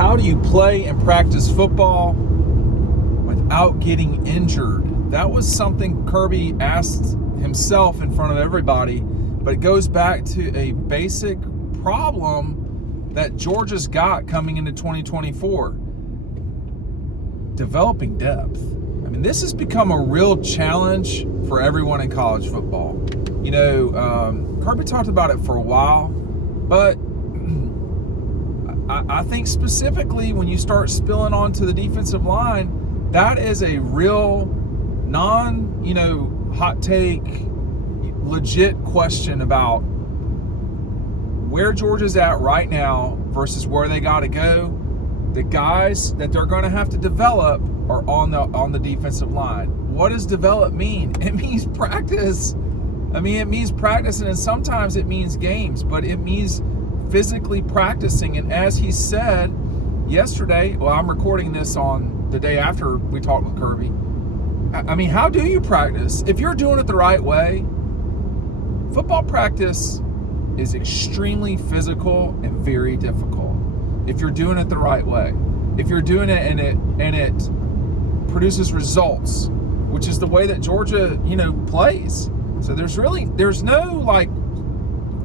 How do you play and practice football without getting injured? That was something Kirby asked himself in front of everybody, but it goes back to a basic problem that Georgia's got coming into 2024. Developing depth. I mean, this has become a real challenge for everyone in college football. You know, Kirby talked about it for a while, but I think specifically when you start spilling onto the defensive line, that is a real hot take, legit question about where Georgia's at right now versus where they got to go. The guys that they're going to have to develop are on the defensive line. What does develop mean? It means practice. I mean, it means practicing, and sometimes it means games, but it means physically practicing. And as he said yesterday, well, I'm recording this on the day after we talked with Kirby. I mean, how do you practice? If you're doing it the right way, football practice is extremely physical and very difficult. If you're doing it the right way, if you're doing it and it produces results, which is the way that Georgia, plays. So there's no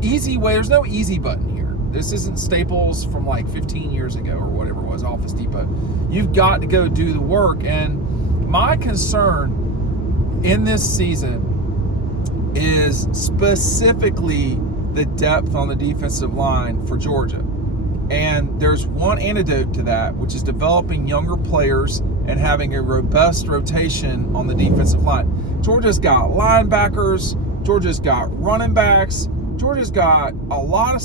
easy way. There's no easy button here. This isn't Staples from 15 years ago or whatever it was, Office Depot. You've got to go do the work. And my concern in this season is specifically the depth on the defensive line for Georgia. And there's one antidote to that, which is developing younger players and having a robust rotation on the defensive line. Georgia's got linebackers. Georgia's got running backs. Georgia's got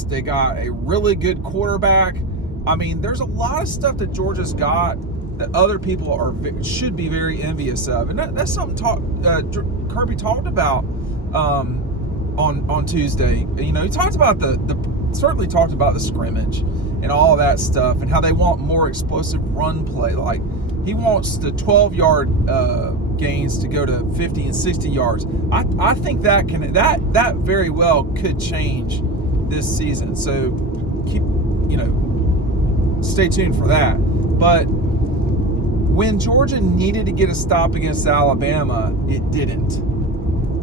they got a really good quarterback. I mean, there's a lot of stuff that Georgia's got that other people should be very envious of. And that's something Kirby talked about on Tuesday. He talked about certainly talked about the scrimmage and all of that stuff and how they want more explosive run play. Like, he wants the 12-yard gains to go to 50 and 60 yards. I think that very well could change this season. So stay tuned for that. But when Georgia needed to get a stop against Alabama, it didn't.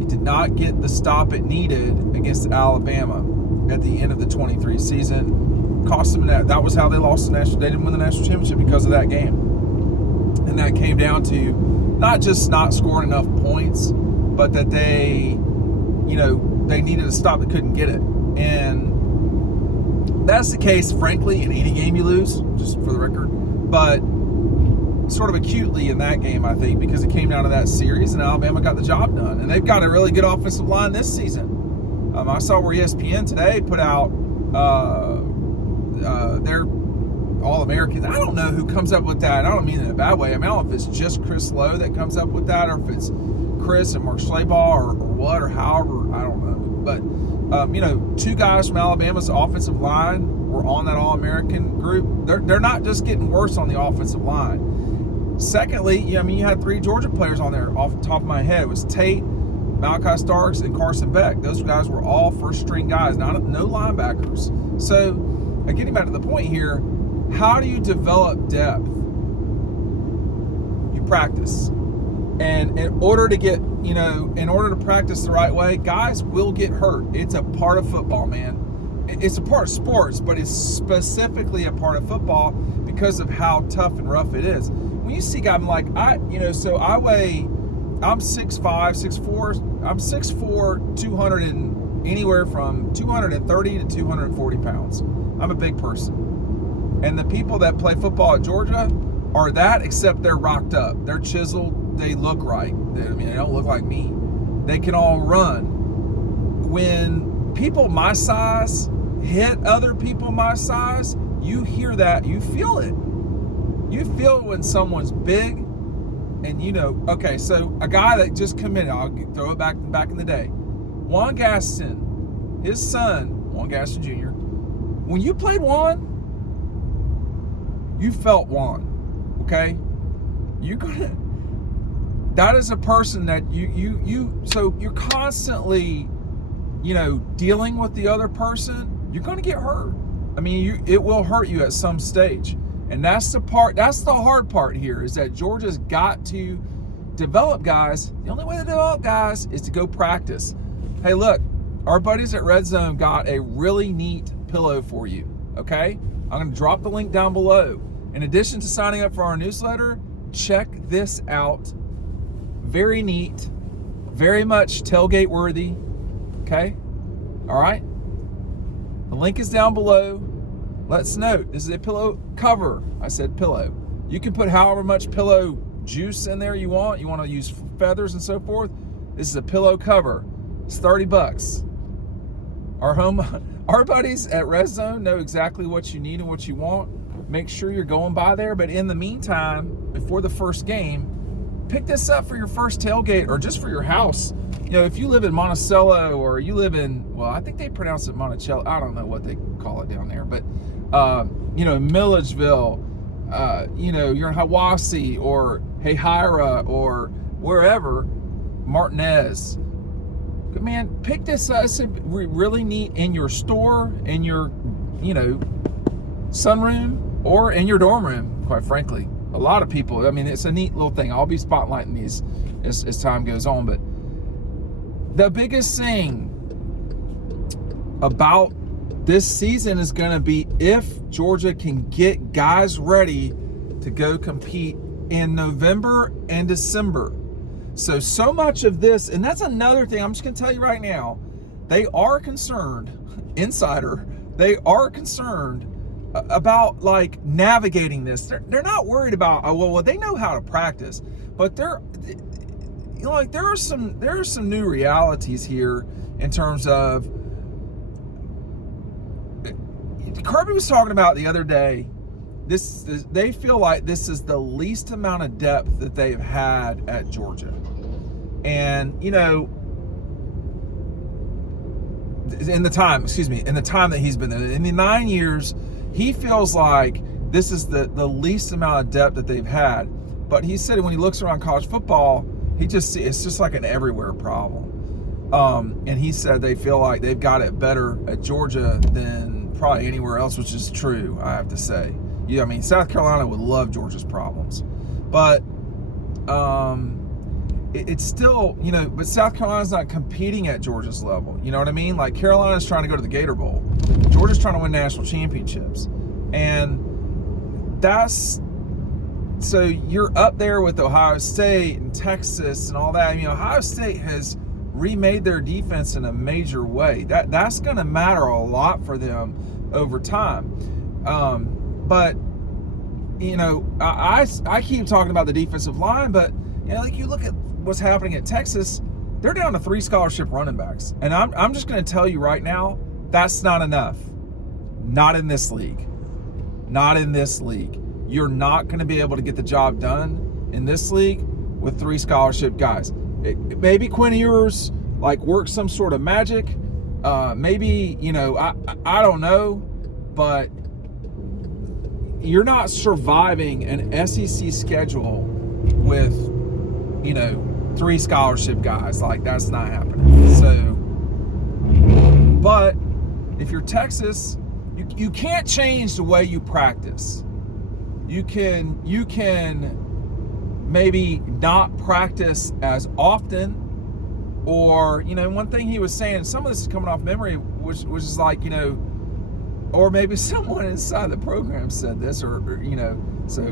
It did not get the stop it needed against Alabama at the end of the 23 season. Cost them that. That was how they lost they didn't win the national championship because of that game. And that came down to not just not scoring enough points, but that they needed a stop that couldn't get it. And that's the case, frankly, in any game you lose, just for the record. But sort of acutely in that game, I think, because it came down to that series and Alabama got the job done. And they've got a really good offensive line this season. I saw where ESPN today put out their All-Americans. I don't know who comes up with that. I don't mean it in a bad way. I mean, I don't know if it's just Chris Lowe that comes up with that or if it's Chris and Mark Schleybaugh or what or however. I don't know. But, two guys from Alabama's offensive line were on that All-American group. They're not just getting worse on the offensive line. Secondly, you had 3 Georgia players on there off the top of my head. It was Tate, Malachi Starks, and Carson Beck. Those guys were all first-string guys, no linebackers. So, getting back to the point here, how do you develop depth? You practice. And in order to practice the right way, guys will get hurt. It's a part of football, man. It's a part of sports, but it's specifically a part of football because of how tough and rough it is. When you see guys, I'm 6'5", 6'4", I'm 6'4", 200 and anywhere from 230 to 240 pounds. I'm a big person. And the people that play football at Georgia are that, except they're rocked up. They're chiseled. They look right. They don't look like me. They can all run. When people my size hit other people my size, you hear that. You feel it. You feel it when someone's big. And okay, so a guy that just committed, I'll throw it back in the day. Juan Gaston, his son, Juan Gaston Jr., when you played Juan, you felt Juan, okay? That is a person that so you're constantly, dealing with the other person, you're going to get hurt. I mean, it will hurt you at some stage. And that's the hard part here, is that Georgia's got to develop guys. The only way to develop guys is to go practice. Hey, look, our buddies at Red Zone got a really neat pillow for you, okay? I'm going to drop the link down below. In addition to signing up for our newsletter, check this out. Very neat, very much tailgate worthy, okay? All right? The link is down below. Let's note, this is a pillow cover. I said pillow. You can put however much pillow juice in there you want. You want to use feathers and so forth. This is a pillow cover. It's $30. Our buddies at Red Zone know exactly what you need and what you want. Make sure you're going by there. But in the meantime, before the first game, pick this up for your first tailgate or just for your house. You know, if you live in Monticello or you live in, well, I think they pronounce it Monticello. I don't know what they call it down there. But, you know, Milledgeville, you know, you're in Hiwassee or Hahira or wherever, Martinez. But man, pick this up. It's really neat in your store, in your, you know, sunroom, or in your dorm room, quite frankly. A lot of people, I mean, it's a neat little thing. I'll be spotlighting these as time goes on. But the biggest thing about this season is going to be if Georgia can get guys ready to go compete in November and December. So much of this, and that's another thing, I'm just going to tell you right now, they are concerned, insider, they are concerned about like navigating this. They're not worried about, well, they know how to practice, but they're, you know, like there are some new realities here in terms of, Kirby was talking about the other day, they feel like this is the least amount of depth that they've had at Georgia. And, you know, in the time that he's been there, in the 9 years, he feels like this is the least amount of depth that they've had. But he said when he looks around college football, it's just like an everywhere problem. And he said they feel like they've got it better at Georgia than probably anywhere else, which is true, I have to say. Yeah, I mean, South Carolina would love Georgia's problems. But it's still, you know, but South Carolina's not competing at Georgia's level. You know what I mean? Like Carolina's trying to go to the Gator Bowl. Georgia's trying to win national championships. And so you're up there with Ohio State and Texas and all that. I mean, Ohio State has remade their defense in a major way. That's going to matter a lot for them over time. But, you know, I keep talking about the defensive line, but, you know, like you look at what's happening at Texas, they're down to 3 scholarship running backs. And I'm just going to tell you right now, that's not enough. Not in this league. Not in this league. You're not going to be able to get the job done in this league with 3 scholarship guys. Maybe Quinn Ewers like works some sort of magic. Maybe, you know, I don't know, but you're not surviving an SEC schedule with, you know, 3 scholarship guys. Like, that's not happening. So, but if you're Texas, you can't change the way you practice. You can maybe not practice as often, or, you know, one thing he was saying, some of this is coming off memory, which is like, you know, or maybe someone inside the program said this, or you know, so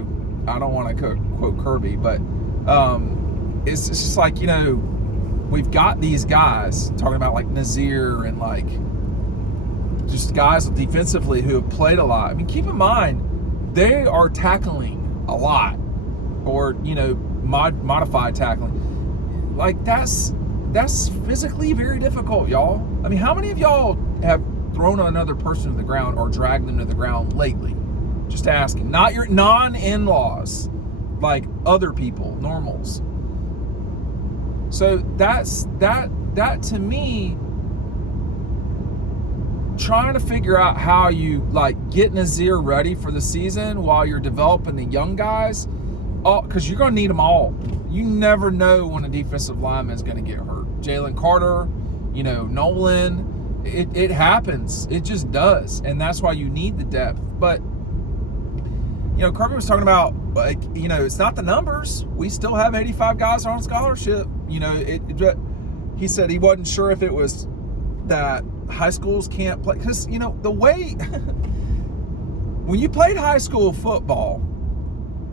I don't want to quote Kirby, but it's just like, you know, we've got these guys talking about like Nazir and like just guys defensively who have played a lot. I mean, keep in mind, they are tackling a lot, or, you know, modified tackling. Like that's physically very difficult, y'all. I mean, how many of y'all have thrown another person to the ground or dragged them to the ground lately? Just asking. Not your non-in-laws, like other people, normals. So that to me, trying to figure out how you like get Nazir ready for the season while you're developing the young guys, because you're going to need them all. You never know when a defensive lineman is going to get hurt. Jalen Carter, you know, Nolan. It happens. It just does. And that's why you need the depth. But Kirby was talking about, like, it's not the numbers. We still have 85 guys on scholarship. He said he wasn't sure if it was that high schools can't play. Because, the way, when you played high school football,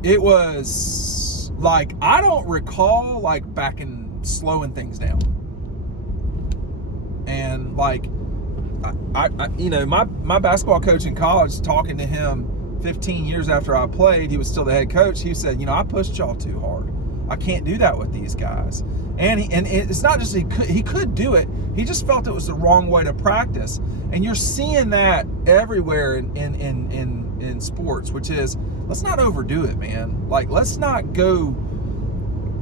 it was like, I don't recall, like, back in slowing things down. And, like, my basketball coach in college, talking to him 15 years after I played, he was still the head coach. He said, I pushed y'all too hard. I can't do that with these guys. And it's not just he could do it. He just felt it was the wrong way to practice. And you're seeing that everywhere in sports, which is, let's not overdo it, man. Like, let's not go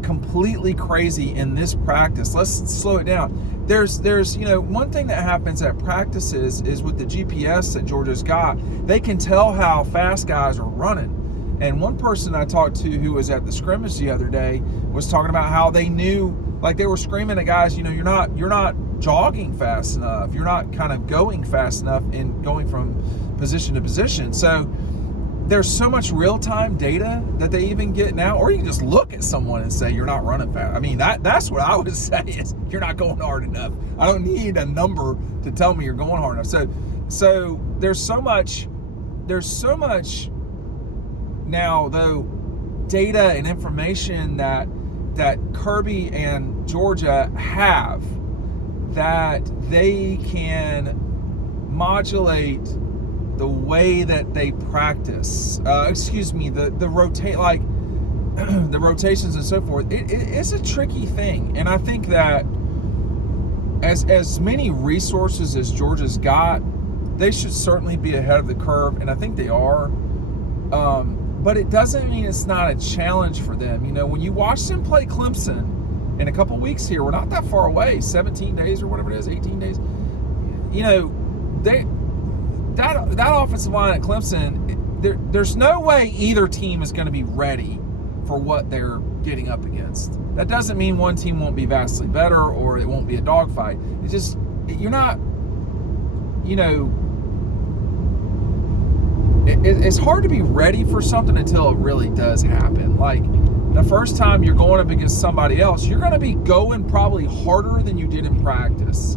completely crazy in this practice. Let's slow it down. There's one thing that happens at practices is with the GPS that Georgia's got, they can tell how fast guys are running. And one person I talked to who was at the scrimmage the other day was talking about how they knew, like, they were screaming at guys, you're not jogging fast enough. You're not kind of going fast enough in going from position to position. So there's so much real-time data that they even get now, or you can just look at someone and say, you're not running fast. I mean, that's what I would say is, you're not going hard enough. I don't need a number to tell me you're going hard enough. So there's so much now, though, data and information that Kirby and Georgia have, that they can modulate the way that they practice. The rotations and so forth. It's a tricky thing, and I think that as many resources as Georgia's got, they should certainly be ahead of the curve, and I think they are. But it doesn't mean it's not a challenge for them. When you watch them play Clemson in a couple weeks here, we're not that far away, 17 days or whatever it is, 18 days. That offensive line at Clemson, there's no way either team is going to be ready for what they're getting up against. That doesn't mean one team won't be vastly better or it won't be a dogfight. It's just, you're not, it's hard to be ready for something until it really does happen. Like, the first time you're going up against somebody else, you're going to be going probably harder than you did in practice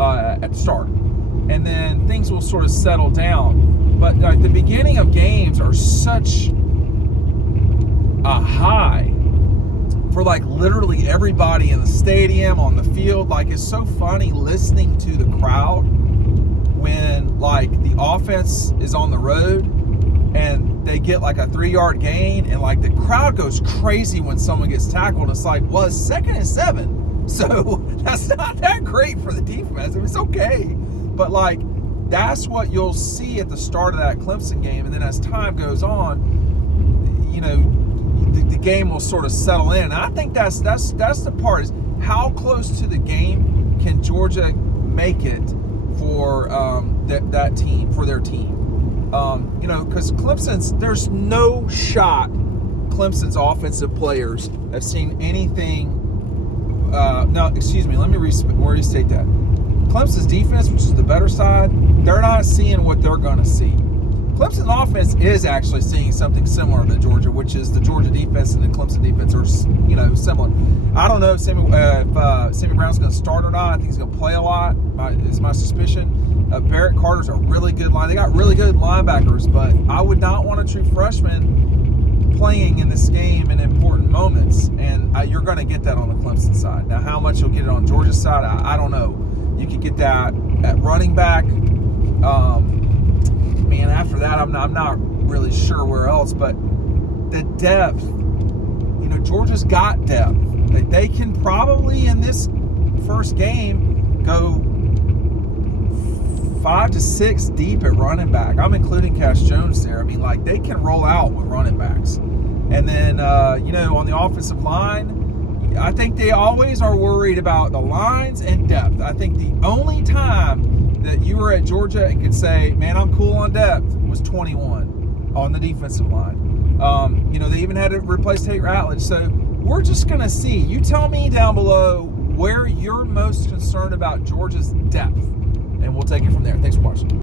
at the start. And then things will sort of settle down. But like, the beginning of games are such a high for, like, literally everybody in the stadium, on the field. Like, it's so funny listening to the crowd when, like, the offense is on the road and they get like a 3-yard gain, and like the crowd goes crazy when someone gets tackled. It's like, well, it's 2nd and 7, so that's not that great for the defense. I mean, it's okay, but like, that's what you'll see at the start of that Clemson game, and then as time goes on, the game will sort of settle in. And I think that's the part, is how close to the game can Georgia make it for that team, for their team. Because there's no shot Clemson's offensive players have seen anything. Let me restate that. Clemson's defense, which is the better side, they're not seeing what they're going to see. Clemson's offense is actually seeing something similar to Georgia, which is the Georgia defense and the Clemson defense are, similar. I don't know if Sammy Brown's going to start or not. I think he's going to play a lot, is my suspicion. Barrett Carter's a really good line. They got really good linebackers, but I would not want a true freshman playing in this game in important moments, and you're going to get that on the Clemson side. Now, how much you'll get it on Georgia's side, I don't know. You could get that at running back. After that, I'm not really sure where else, but the depth, Georgia's got depth. They can probably, in this first game, go 5 to 6 deep at running back. I'm including Cash Jones there. I mean, like, they can roll out with running backs. And then, on the offensive line, I think they always are worried about the lines and depth. I think the only time that you were at Georgia and could say, man, I'm cool on depth, was 21 on the defensive line. They even had to replace Tate Ratledge. So we're just going to see. You tell me down below where you're most concerned about Georgia's depth, and we'll take it from there. Thanks for watching.